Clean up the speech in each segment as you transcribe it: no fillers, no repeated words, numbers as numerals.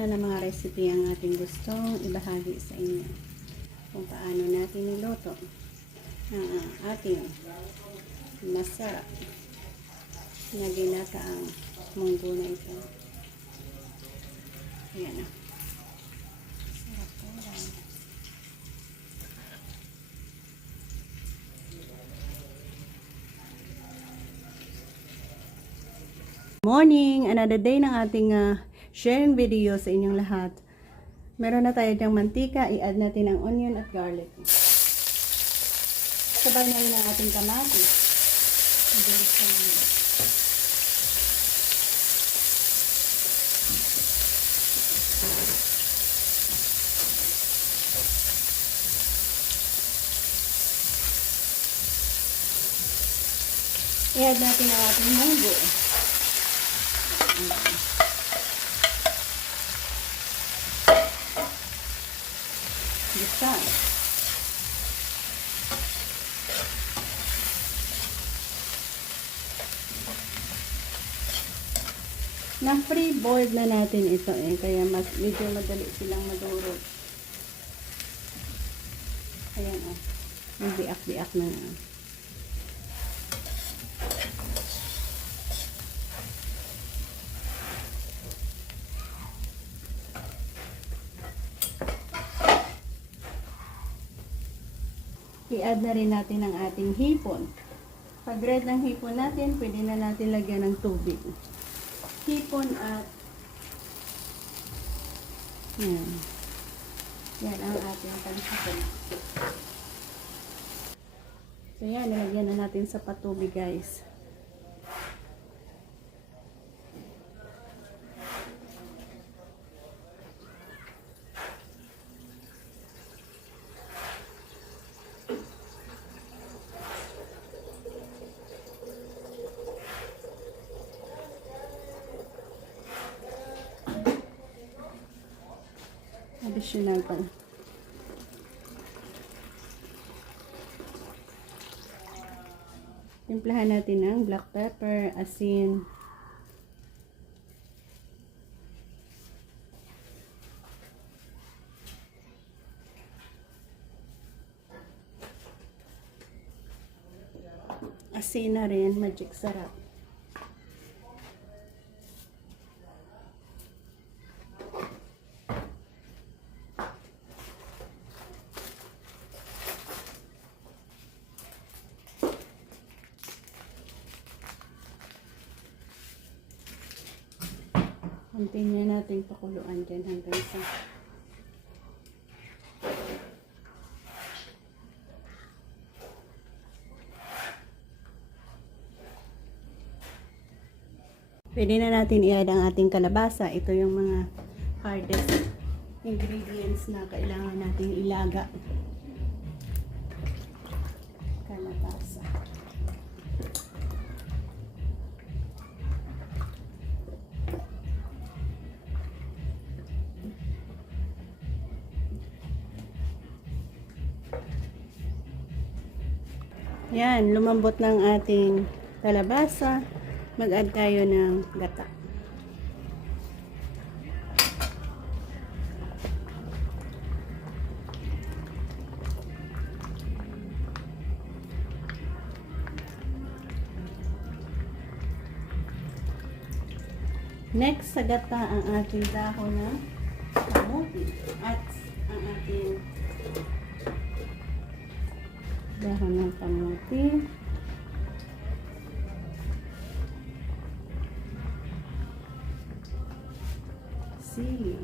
Na ng mga recipe ang ating gustong ibahagi sa inyo kung paano natin niluto ang ating masarap na ginataang munggo na ito. Ayan na. Sarap po lang. Morning! Another day ng ating sharing video sa inyong lahat. Meron na tayo dyang mantika, i-add natin ang onion at garlic. Sabay na rin ang ating kamatis. Mabilis na naman. I-add natin ang ating munggo. Gisa. Na free-boiled na natin ito kaya medyo madali silang madurog. Ayan yung biak-biak na. I-add na rin natin ang ating hipon. Pag red ng hipon natin, pwede na natin lagyan ng tubig. Hipon at yan ang ating pansikan. So yan, nilagyan na natin sa patubig guys. Additional pa. Timplahan natin ng black pepper, asin, na rin, magic sarap. Continue natin pakuluan dyan hanggang sa pwede na natin i-add ang ating kalabasa. Ito yung mga hardest ingredients na kailangan natin ilaga. Kalabasa. Yan, lumambot ng ating kalabasa. Mag-add tayo ng gata. Next sa gata ang ating dahon ng kamuti at ang ating dahon ng kamuti, sili,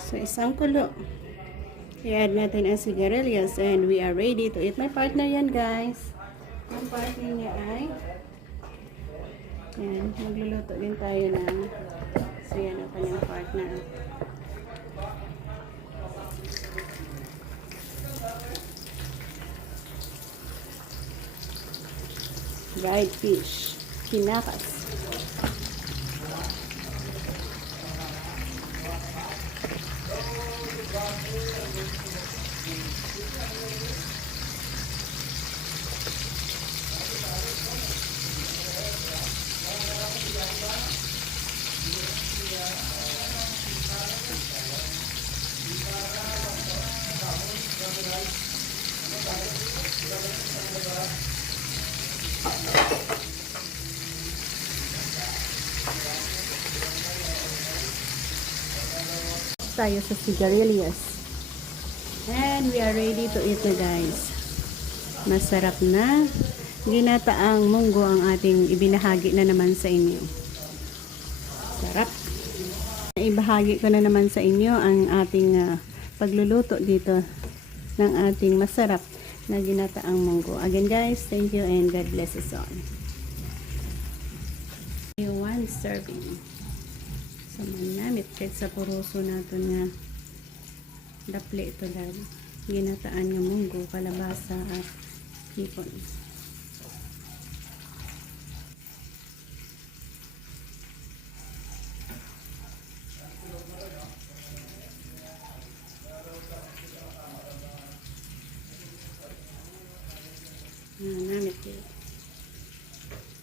so isang kulo. I-add natin ang sigarilyas and we are ready to eat. My partner yan guys. Ang partner niya ay yan, magluluto din tayo ng so yan ang kanyang partner. dried fish, kinakas. Tayo sa sigarilyas. And we are ready to eat na guys. Masarap na. Ginataang munggo ang ating ibinahagi na naman sa inyo. Sarap. Ibahagi ko na naman sa inyo ang ating pagluluto dito ng ating masarap na ginataang munggo. Again guys, thank you and God bless us all. One serving. So manamit kahit sa puruso natin nga dapli ito dahil ginataan nga munggo, kalabasa at hipon.